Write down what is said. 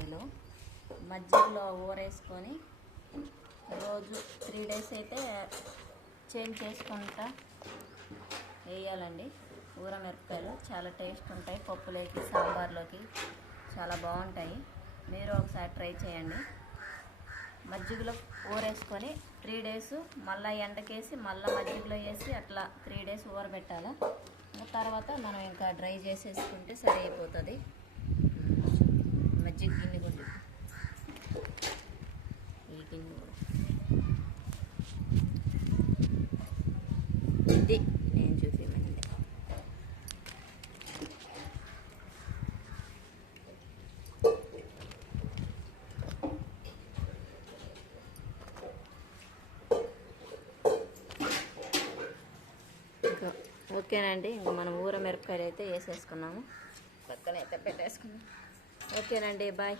మిరపకాయలు మజ్జిగలో ఊరేసుకొని రోజు 3 డేస్ అయితే చేంజ్ చేసుకుంటా వేయాలండి. ఊర మిరపకాయలు చాలా టేస్ట్ ఉంటాయి, పప్పులోకి సాంబార్లోకి చాలా బాగుంటాయి. మీరు ఒకసారి ట్రై చేయండి. మజ్జిగలో ఊరేసుకొని 3 డేస్ మళ్ళీ ఎండకేసి మళ్ళీ మజ్జిగలో వేసి అట్లా 3 డేస్ ఊరబెట్టాలి. తర్వాత మనం ఇంకా డ్రై చేసేసుకుంటే సరి అయిపోతుంది. మజ్జిగ గిన్నె కూడా ఈ గిన్నె ఇది నేను చూపించండి. ఓకేనండి, ఇంకా మనం ఊర మిరపకాయలు అయితే వేసేసుకున్నాము, పక్కన అయితే పెట్టేసుకున్నాం. ఓకేనండి, బాయ్.